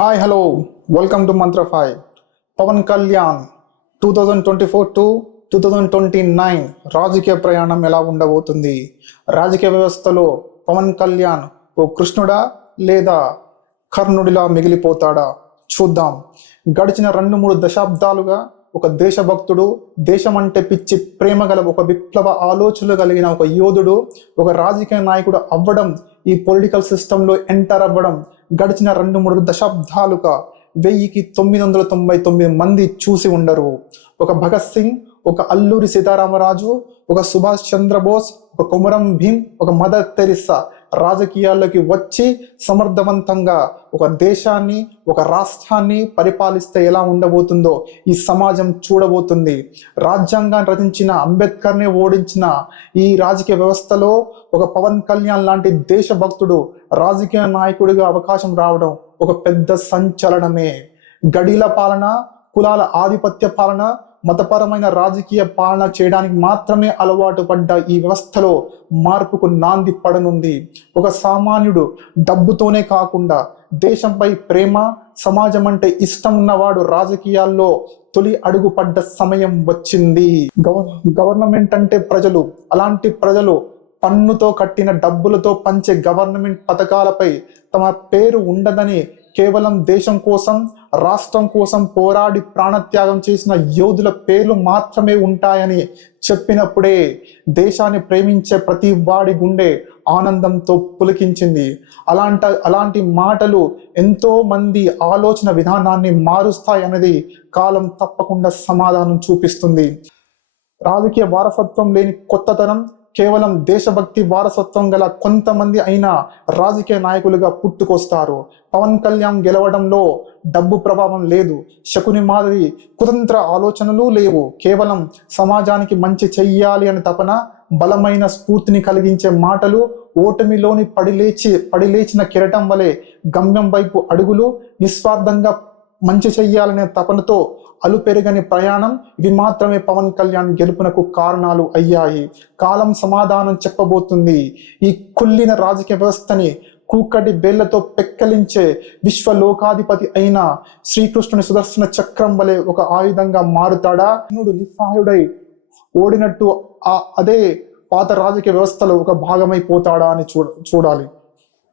Hi hello welcome to Mantra 5. Pawan Kalyan 2024 to 2029 రాజకీయ ప్రయాణం ఎలా ఉండబోతుంది? రాజకీయ వ్యవస్థలో పవన్ కళ్యాణ్ ఓ కృష్ణుడా లేదా కర్ణుడిలా మిగిలిపోతాడా? చూద్దాం. గడిచిన 2-3 దశాబ్దాలుగా ఒక దేశభక్తుడు, దేశం అంటే పిచ్చి ప్రేమ గల ఒక విప్లవ ఆలోచనలు కలిగిన ఒక యోధుడు, ఒక రాజకీయ నాయకుడు అవ్వడం, ఈ పొలిటికల్ సిస్టంలో ఎంటర్ అవ్వడం గడిచిన 2-3 దశాబ్దాలుగా 1999 మంది చూసి ఉండరు. ఒక భగత్ సింగ్, ఒక అల్లూరి సీతారామరాజు, ఒక సుభాష్ చంద్రబోస్, ఒక కొమరం భీం, ఒక మదర్ తెరిసా రాజకీయాల్లోకి వచ్చి సమర్థవంతంగా ఒక దేశాన్ని, ఒక రాష్ట్రాన్ని పరిపాలిస్తే ఎలా ఉండబోతుందో ఈ సమాజం చూడబోతుంది. రాజ్యాంగాన్ని రచించిన అంబేద్కర్ని ఓడించిన ఈ రాజకీయ వ్యవస్థలో ఒక పవన్ కళ్యాణ్ లాంటి దేశభక్తుడు రాజకీయ నాయకుడిగా అవకాశం రావడం ఒక పెద్ద సంచలనమే. గడీల పాలన, కులాల ఆధిపత్య పాలన, మతపరమైన రాజకీయ పాలన చేయడానికి మాత్రమే అలవాటు పడ్డ ఈ వ్యవస్థలో మార్పుకు నాంది పడనుంది. ఒక సామాన్యుడు డబ్బుతోనే కాకుండా దేశంపై ప్రేమ, సమాజం అంటే ఇష్టం ఉన్నవాడు రాజకీయాల్లో తొలి అడుగు పడ్డ సమయం వచ్చింది. గవర్నమెంట్ అంటే ప్రజలు. అలాంటి ప్రజలు పన్నుతో కట్టిన డబ్బులతో పంచే గవర్నమెంట్ పథకాలపై తమ పేరు ఉండదని, కేవలం దేశం కోసం, రాష్ట్రం కోసం పోరాడి ప్రాణత్యాగం చేసిన యోధుల పేర్లు మాత్రమే ఉంటాయని చెప్పినప్పుడే దేశాన్ని ప్రేమించే ప్రతి వాడి గుండె ఆనందంతో పులకించింది. అలాంటి మాటలు ఎంతో మంది ఆలోచన విధానాన్ని మారుస్తాయన్నది కాలం తప్పకుండా సమాధానం చూపిస్తుంది. రాజకీయ వారసత్వం లేని కొత్తతనం, కేవలం దేశభక్తి వారసత్వం గల కొంతమంది అయినా రాజకీయ నాయకులుగా పుట్టుకొస్తారు. పవన్ కళ్యాణ్ గెలవడంలో డబ్బు ప్రభావం లేదు, శకుని మాదిరి కుతంత్ర ఆలోచనలు లేవు. కేవలం సమాజానికి మంచి చెయ్యాలి అని తపన, బలమైన స్ఫూర్తిని కలిగించే మాటలు, ఓటమిలోని పడిలేచిన కిరటం వలె గమ్యం వైపు అడుగులు, నిస్వార్థంగా మంచి చెయ్యాలనే తపనతో అలుపెరగని ప్రయాణం, ఇవి మాత్రమే పవన్ కళ్యాణ్ గెలుపునకు కారణాలు అయ్యాయి. కాలం సమాధానం చెప్పబోతుంది. ఈ కుళ్ళిన రాజకీయ వ్యవస్థని కూకటి బేళ్లతో పెక్కలించే విశ్వలోకాధిపతి అయిన శ్రీకృష్ణుని సుదర్శన చక్రం వలె ఒక ఆయుధంగా మారుతాడా? నిస్సహాయుడై ఓడినట్టు అదే పాత రాజకీయ వ్యవస్థలో ఒక భాగమైపోతాడా అని చూడాలి.